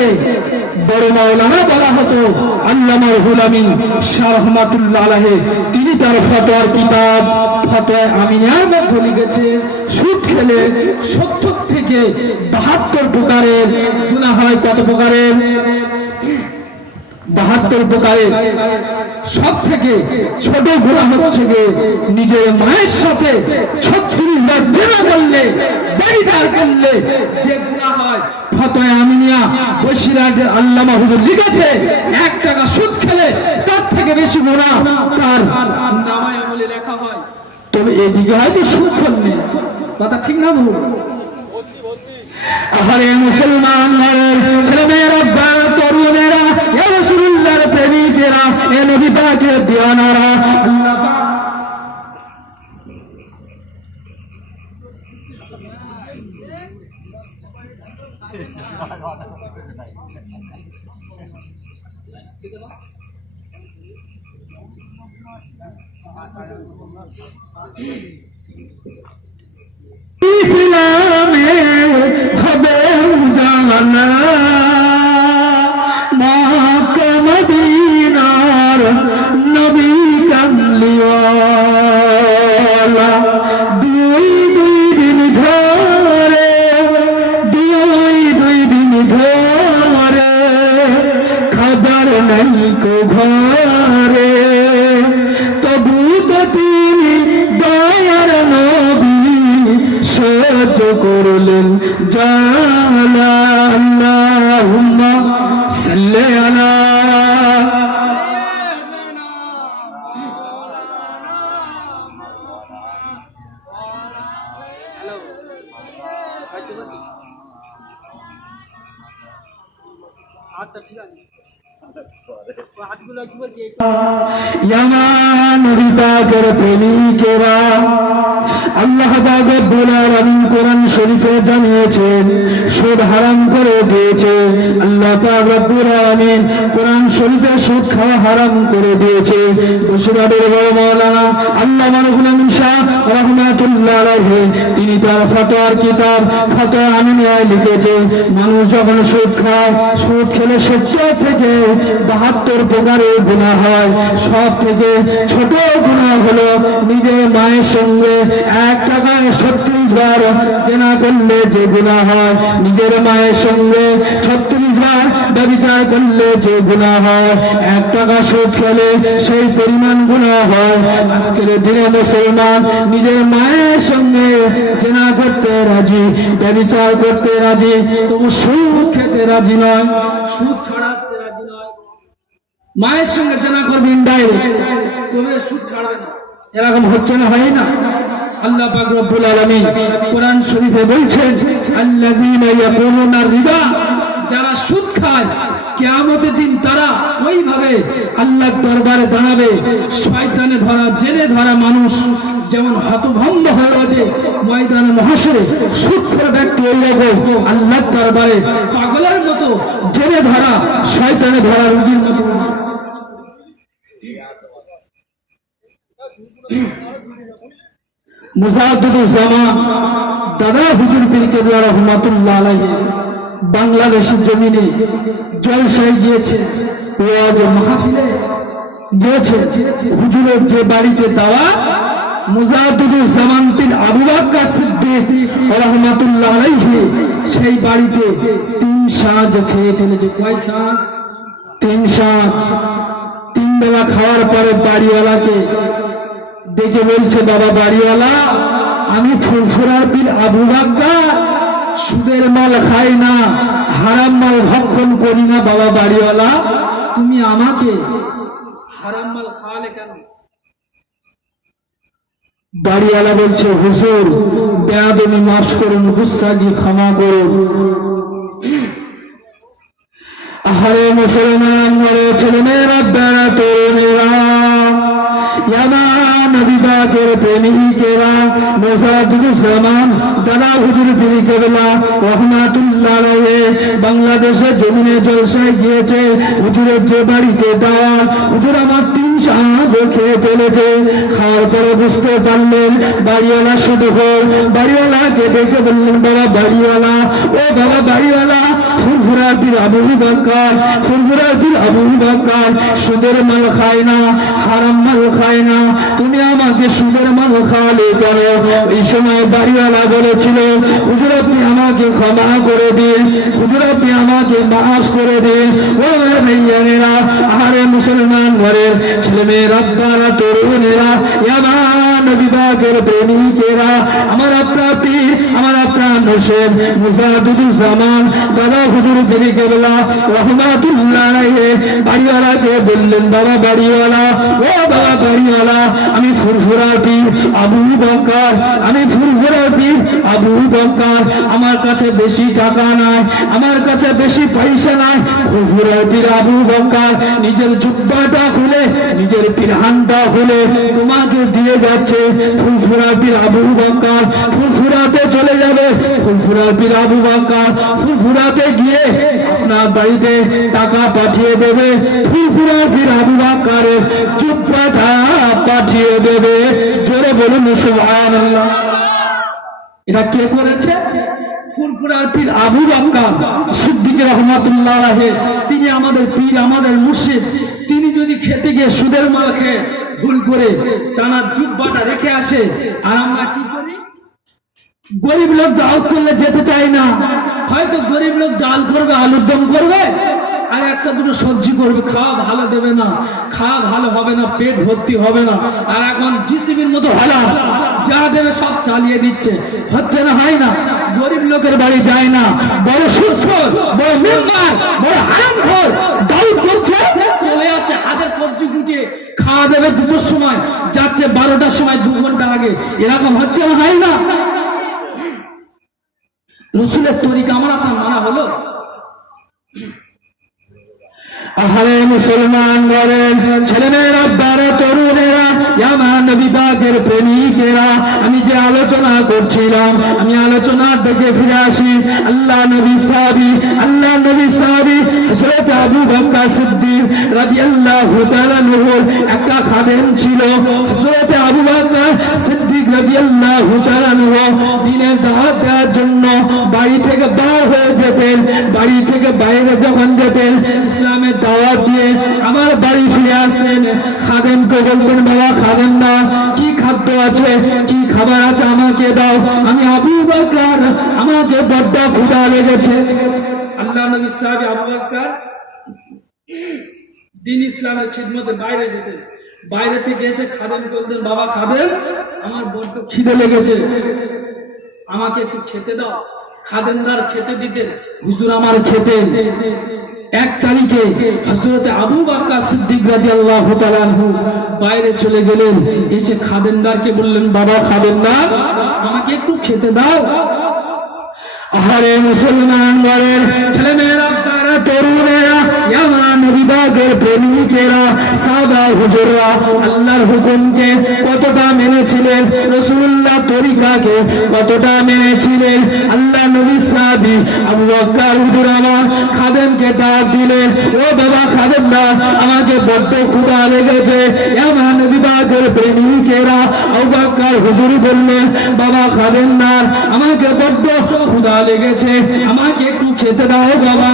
থেকে বড় মৌলানা বলা হতো তিনি তার ফতোয়ার কিতাব ফটোয় আমিনার মধ্যে লিখেছে, সুদ খেলে সত্তর থেকে বাহাত্তর প্রকারের গুণা হয় কত প্রকারের? বাহাত্তর প্রকারের সব থেকে ছোট গুণা হচ্ছে গিয়ে নিজের মায়ের সাথে ছত্রিশ বার জেনা করলে ব্যবচার করলে যে গুণা হয়। এক টাকা সুদ তার থেকে বেশি এদিকে হয়তো সুদ কথা ঠিক না মুসলমান ছেলে বাড়া তরুণেরা এ রসুল্লাহর প্রেমিকেরা এ দিওয়ানারা আল্লাহ পাক ইসলামে হবে জানা বলছি ইয়ামান রিতাকের প্রেমিকেরা আল্লাহ কোরআন শরীফে জানিয়েছেন, সুদ হারাম করে দিয়েছে। আল্লাহ কোরআন শরীফে সুদ খাওয়া হারাম করে দিয়েছে। তিনি তার ফতোয়ার কিতাব ফতোয়া আমিনিয়ায় লিখেছে, মানুষ যখন সুদ খায়, সুদ খেলে সত্তর থেকে বাহাত্তর প্রকারের গুণা হয়। সব থেকে ছোট গুণা হলো নিজের মায়ের সঙ্গে এক টাকায় ছত্রিশ বার জেনা করলে যে গুণা হয়, নিজের মায়ের সঙ্গে ছত্রিশ বার ব্যবচার করলে যে গুণা হয়, এক টাকা সুদ খেলে সেই পরিমাণ গুণা হয়। আজকের দিনে মুসলমান নিজের মায়ের সঙ্গে জেনা করতে রাজি, ব্যবচার করতে রাজি, তবু সুদ খেতে রাজি নয়। সুদ ছাড়াতে রাজি নয়। মায়ের সঙ্গে জেনা করবেন ডাইরেক্ট তবে সুদ ছাড়বে না। এরকম হচ্ছে না, হয় না? আল্লাহ পাক রব্বুল আলামিন কোরআন শরীফে বলছেন, আল্লাযীনা ইয়াকুলুনা রিবা যারা সুদ খায়, কিয়ামতের দিন তারা ওইভাবে আল্লাহর দরবারে দাঁড়াবে। শয়তানে ধরা জেনে ধরা মানুষ, যেমন হতভম্ব হয়ে ওঠে ময়দানে মহাশরে সুক্ষর ব্যক্তি ওই রকম আল্লাহর দরবারে পাগলের মতো জেনে ধরা, শয়তানে ধরা রুগীর মতো। মুজাহিদুজ্জামান দাদা হুজুর বাংলাদেশের জমিনে জলসায় গিয়েছে গিয়েছে। হুজুরের যে বাড়িতে দেওয়া সেই বাড়িতে তিন সাজ খেয়ে ফেলেছে। কয় সাজ? তিন সাজ। তিন বেলা খাওয়ার পরে বাড়িওয়ালাকে ডেকে বলছে, বাবা বাড়িওয়ালা, আমি ফুরফুরার পীর আবু বাক্কা, সুদের মাল খাই না, হারাম মাল ভক্ষণ করি না, বাবা বাড়িওয়ালা, তুমি আমাকে হারাম মাল খাওয়ালে কেন? বাড়িওয়ালা বলছে, হুজুর বেয়াদমি মাফ করুন, গুসা গিয়ে ক্ষমা করুন? আহারে মুসলমান মরে ছেলে মেয়েরা বেড়া তরুণেরা বিবাকের প্রেমিকেরা মোসাদুজ্জামান দাদা হুজুর পীর কেবলা, রহমাতুল্লাহ বাংলাদেশের জমিনে জলসায় গিয়েছে, হুজুরের যে বাড়িতে দেওয়া হুজুর আমার তিন সাহায্য খেয়ে ফেলেছে। খাওয়ার পরে বুঝতে পারলেন, বাড়িওয়ালা শুধু বাড়িওয়ালাকে ডেকে বললেন, বাবা বাড়িওয়ালা, ও বাবা বাড়িওয়ালা পীর আবু বাক্কার ফুরফুরার পীর আবু বাক্কার সুদের মাল খায় না, হারাম মাল খায় না, তুমি আমাকে সুদের মাল বলেছিল, হুজুর আপনি আমাকে ক্ষমা করে দিন, হুজুর আপনি আমাকে মাফ করে দিন। ও ভাইয়ানেরা আরে মুসলমান ঘরের ছেলে মেয়ের তরুণেরা প্রেমিকেরা আমার আপনার পীর, আমার আপনার জামান দাদা হুজুর রহমাতুল্লাহ বাড়িওয়ালাকে বললেন, বাবা বাড়িওয়ালা, ও বাবা বাড়িওয়ালা, আমি ফুরফুরা পীর আবু বকর, আমি ফুরফুরা পীর আবু বকর। আমার কাছে বেশি টাকা নাই, আমার কাছে বেশি পয়সা নাই। ফুরফুরা পীর আবু বকর, নিজের জুব্বাটা খুলে, নিজের পিরহানটা খুলে তোমাকে দিয়ে যাচ্ছে ফুরফুরা পীর আবু বকর ফুরফুরাতে চলে যাবে। ফুরফুরা পীর আবু বকর ফুরফুরাতে গিয়ে আপনার বাড়িতে টাকা পাঠিয়ে দেবে। ফুরফুরা পীর আবু বকরের জুব্বাটা পাঠিয়ে দেবে। জোরে বলুন, সুবহানাল্লাহ। এটা কে করেছে? তিনি আমাদের পীর, আমাদের মুর্শিদ। তিনি যদি খেতে গিয়ে সুদের মাল খেয়ে ভুল করে টানার জুব্বাটা রেখে আসে। আর আমরা কি করি? গরিব লোক দাওয়াত করলে যেতে চায় না। হয়তো গরিব লোক ডাল করবে, আলুর দম করবে, আর একটা দুটো সবজি করবে, খাওয়া ভালো দেবে না। খাওয়া ভালো হবে না, পেট ভর্তি হবে না। আর এখন জিসিবির মতো হলা যা দেবে সব চালিয়ে দিচ্ছে। হচ্ছে না, হয় না? গরিব লোকের বাড়ি যায় না। বড় সুৎখর বড় মেম্বার, বড় হারামখোর দাউদ করছে চলে যাচ্ছে হাতের কবজি গুটিয়ে দেবে দুটোর সময়, যাচ্ছে বারোটার সময়, দু ঘণ্টা আগে এরকম হচ্ছে না, হয় না? রসুলের তরিকা আমার আপনার মানা হলো? আহারে মুসলমান বলেন ছেলেমেয়েরা বারো তরুণেরা আমি যে আলোচনা করছিলাম, আমি আলোচনা থেকে ফিরে আসি। আল্লাহ নবী সাহাবি, আল্লাহ নবী সাহাবি আবু বকর সিদ্দিক রাদিয়াল্লাহু তাআলা একটা খাদেম ছিল। হযরত আবু বকর সিদ্দিক রাদিয়াল্লাহু তাআলা নহর দিনের দাওয়াত দেওয়ার জন্য বাড়ি থেকে বার হয়ে যেতেন। বাড়ি থেকে বাইরে যখন যেতেন, ইসলামের দাওয়াত দিয়ে আমার বাড়ি ফিরে আসতেন খাদেমকে বলতেন বাবা খাদেম না, কি খাদ্য আছে? কি খাবার আছে? আমাকে দাও। আমি আবু বকর, আমাকে বড্ড ক্ষুধা লেগেছে। আল্লাহ নবী সাহাবী আবু বকর দিন ইসলামের খিদমতে বাইরে বাইরে থেকে এসে খাদেম বলতেন, বাবা খাদেম, আমার বড্ড খিদে লেগেছে। আমাকে একটু খেতে দাও। খাদেমদার খেতে দিতেন, হুজুর আমার খেতেন। এক তারিখে হজরত আবু বাক্কা সিদ্দিক রাজি আল্লাহ বাইরে চলে গেলেন। এসে খাদেনদারকে বললেন, বাবা খাদেনদার আমাকে একটু খেতে দাও। আহারে মুসলমান বলেন ছেলে মেয়েরা তারা তরুণেরা খাদেমকে ডাক দিলেন, ও বাবা খাদেম না আমাকে বড্ড ক্ষুধা লেগেছে। ইয়ামান বিভাগের প্রেমিকেরা আবু বকর হুজুর বললেন, বাবা খাদেম না আমাকে বড্ড ক্ষুধা লেগেছে, আমাকে একটু খেতে দাও বাবা।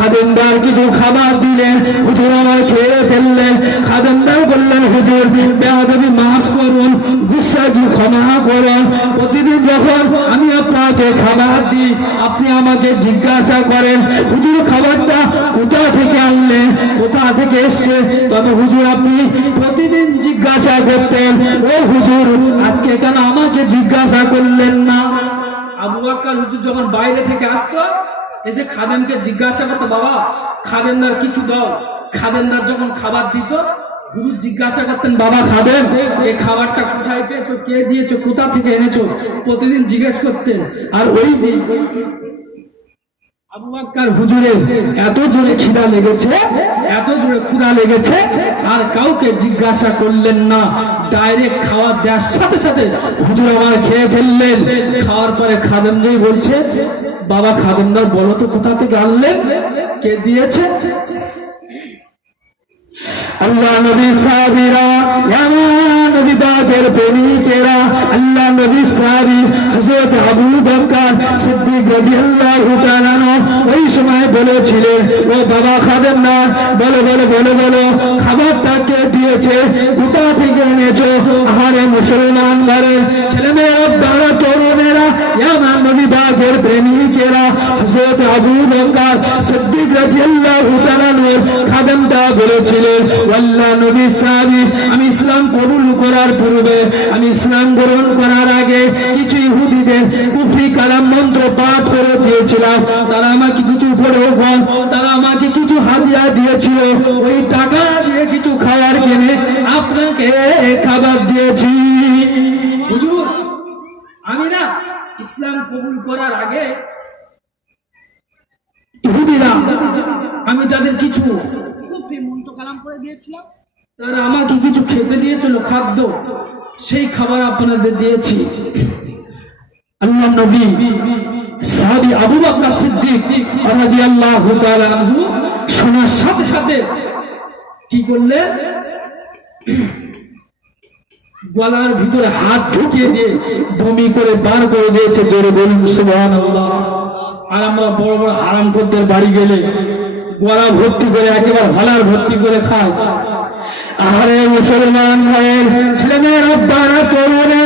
খাদেমদার কিছু খাবার দিলেন, হুজুর আমার খেয়ে ফেললেন। খাদেমদার বললেন, হুজুর, বেয়াদবি মাফ করুন, গুসা কি ক্ষমা করুন। প্রতিদিন যখন আমি আপনাকে খাবার দিই, আপনি আমাকে জিজ্ঞাসা করেন, হুজুর খাবারটা কোথা থেকে আনলেন, কোথা থেকে এসছে? তবে হুজুর আপনি প্রতিদিন জিজ্ঞাসা করতেন, ও হুজুর, আজকে কেন আমাকে জিজ্ঞাসা করলেন না? আবু বকর হুজুর যখন বাইরে থেকে আসতো এসে খাদেমকে জিজ্ঞাসা করতো, বাবা, খাদেমদার কিছু দাও। খাদেমদার যখন খাবার দিত, হুজুর জিজ্ঞাসা করতেন, বাবা খাবেন এই খাবারটা কোথায় পেয়েছ? কে দিয়েছ? কোথা থেকে এনেছো? প্রতিদিন জিজ্ঞেস করতেন। আর ওই এত জোরে খিদা লেগেছে, এত জোরে ক্ষুধা লেগেছে, আর কাউকে জিজ্ঞাসা করলেন না। ডাইরেক্ট খাওয়া দেওয়ার সাথে সাথে হুজুর আমার খেয়ে ফেললেন। খাওয়ার পরে খাদেমদাই বলছে বাবা খাদেমদার, বলো তো কোথা থেকে আনলেন? কে দিয়েছে? আল্লাহ নবী সাহাবীরা আমার নবী বাগের প্রেমিকেরা, আল্লাহ নবী সাহাবী হযরত আবু বকর সিদ্দিক রাদিয়াল্লাহু তাআলা ওই সময় বলেছিলেন, ও বাবা খাবেন না বলো বলো বলো বলো, খাবারটা কে দিয়েছে? কোথা থেকে এনেছো? আহারে মুসলমান ঘরে ছেলে মেয়েরা বড় তরুণেরা আমার নবী বাগের প্রেমিকেরা হযরত আবু বকর সিদ্দিক রাদিয়াল্লাহু তাআলা আনহু খাদেমটা বলেছিলেন, আল্লাহ নবী সাহাবী, আমি ইসলাম কবুল করার পূর্বে, আমি ইসলাম গ্রহণ করার আগে কিছু ইহুদিদের কুফরি কালাম মন্ত্র পাঠ করে দিয়েছিলাম। তারা আমাকে কিছু পড়ে তারা আমাকে কিছু হাদিয়া দিয়েছিল। ওই টাকা দিয়ে কিছু খাবার কিনে আপনাকে খাবার দিয়েছি। ইসলাম কবুল করার আগে আমি তাদের কিছু কালাম করে দিয়েছিলাম। তারা আমাকে কিছু খেতে দিয়েছিল, খাদ্য। সেই খাবার আপনাদের দিয়েছি। আল্লাহ নবী, সাহাবী আবু বকর সিদ্দিক রাদিয়াল্লাহু তাআলা আনহু শোনার সাথে সাথে কি করলেন? গলার ভিতরে হাত ঢুকিয়ে দিয়ে বমি করে, বার করে দিয়েছে জোরে বলুন, সুবহানাল্লাহ। আর আমরা বড় বড় হারাম করতে বাড়ি গেলে গলা ভর্তি করে, একেবারে হলার ভর্তি করে খায় আরে মুসলমান ভাইয়ের ছেলে মেয়েরা তরুণেরা